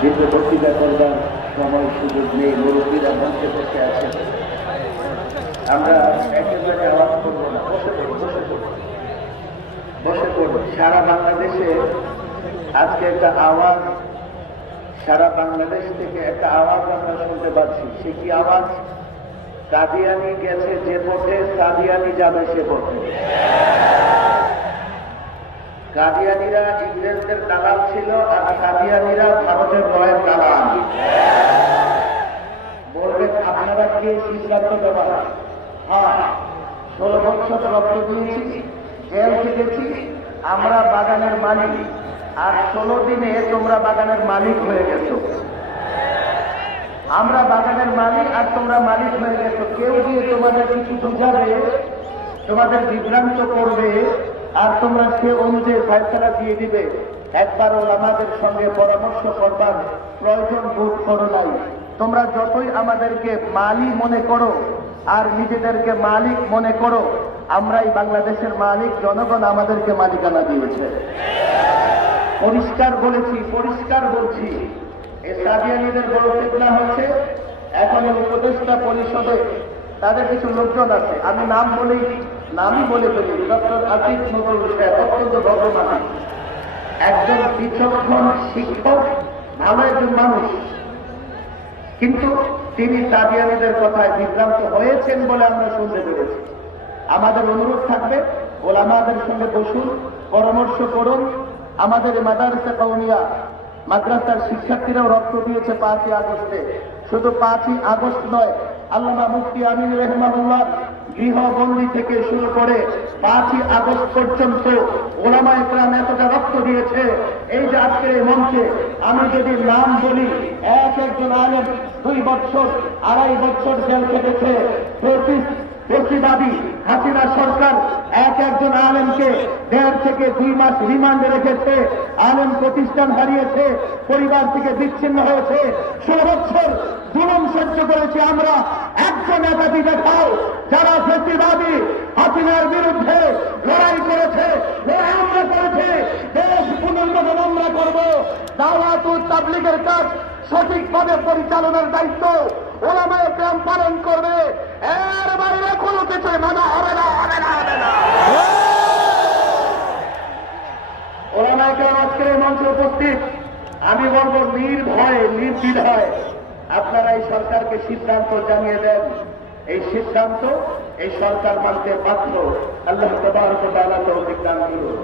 দীর্ঘ বক্তৃতা করবার সময় সুযোগ নেই, মুরব্বীরা মঞ্চে বসে আছেন। আমরা একেবারে আওয়াজ করবো না, বসে পড়বো, বসে পড়বো। সারা বাংলাদেশে আজকে একটা আওয়াজ, সারা বাংলাদেশ থেকে একটা আওয়াজ আমরা শুনতে পাচ্ছি। সে কি আওয়াজ? কাদিয়ানি গেছে যে পথে, কাদিয়ানি যাবে সে পথে। কাদিয়ানিরা ইংরেজদের দালাল ছিল, আর কাদিয়ানিরা ভারতের রয়ের দালাল। বলবেন আপনারা কে সিদ্ধান্ত দেওয়ার? হ্যাঁ, 16 বছর রক্ত দিয়েছি, জেল খেটেছি, আমরা বাগানের মালিক। আর 16 দিনে তোমরা বাগানের মালিক হয়ে গেছো। আমরা বাগানের মালিক আর তোমরা মালিক হয়ে গেছো। কেউ গিয়ে তোমাদের কিছু বুঝাবে, তোমাদের বিভ্রান্ত করবে, আর তোমরা সে অনুযায়ী ফয়সালা দিয়ে দিবে। একবার আমাদের সঙ্গে পরামর্শ করবার প্রয়োজন বোধ করো নাই। তোমরা যতই আমাদেরকে মালিক মনে করো আর নিজেদেরকে মালিক মনে করো, আমরাই বাংলাদেশের মালিক, জনগণ আমাদেরকে মালিকানা দিয়েছে। পরিষ্কার বলেছি, পরিষ্কার বলছি। এই কাদিয়ানীদের বড় ফিতনা হচ্ছে, এখন উপদেষ্টা পরিষদে তাদের কিছু লোকজন আছে, আমি নামই বলে ফেলি। ডক্টর আসিফ নজরুল সাহেব অত্যন্ত ভদ্রমানুষ, একজন বিচক্ষণ শিক্ষক, ভালো একজন মানুষ, কিন্তু তিনি কাদিয়ানীদের কথায় বিভ্রান্ত হয়েছেন বলে আমরা শুনতে পেরেছি। আমাদের অনুরোধ থাকবে, ওলামাদের সঙ্গে বসুন, পরামর্শ করুন। আমাদের মাদ্রাসা কওমিয়া মাদ্রাসার শিক্ষার্থীরাও রক্ত দিয়েছে 5ই আগস্টে। শুধু 5ই আগস্ট নয়, আল্লামা মুফতি আমিন রহমাতুল্লাহ গৃহবন্দী থেকে শুরু করে 5ই আগস্ট পর্যন্ত ওলামায়ে কেরাম এতটা রক্ত দিয়েছে। এই যে আজকের এই মঞ্চে আমি যদি নাম বলি, একজন আলেম 2 বছর 2.5 বছর জেল খেটেছে। প্রতিবাদী হাসিনা সরকার একজন আলেমকে 1.5 থেকে 2 মাস রিমান্ডে রেখেছে। আলেম প্রতিষ্ঠান হারিয়েছে, পরিবার থেকে বিচ্ছিন্ন হয়েছে। 16 বছর জুলুম সহ্য করেছি আমরা। একজন নেতাকে দেখাও যারা প্রতিবাদী হাসিনার বিরুদ্ধে লড়াই করেছে, লড়াই আমরা করেছে। দেশ পুনর্গঠন আমরা করবো। দাওয়াত ও তাবলীগের কাজ সঠিকভাবে পরিচালনার দায়িত্ব ওলামায়ে কেরাম পালন করবে। এর বাইরে কোনো কিছু মানা হবে না, হবে না, হবে না। ওলামায়ে কেরাম আজকের এই মঞ্চে উপস্থিত। আমি বলবো নির্ভয়ে নির্দ্বিধায় আপনারা এই সরকারকে সিদ্ধান্ত জানিয়ে দেন। এই সিদ্ধান্ত এই সরকার মানতে বাধ্য। আল্লাহ তাবারক ওয়া তাআলা তৌফিক দান করুন।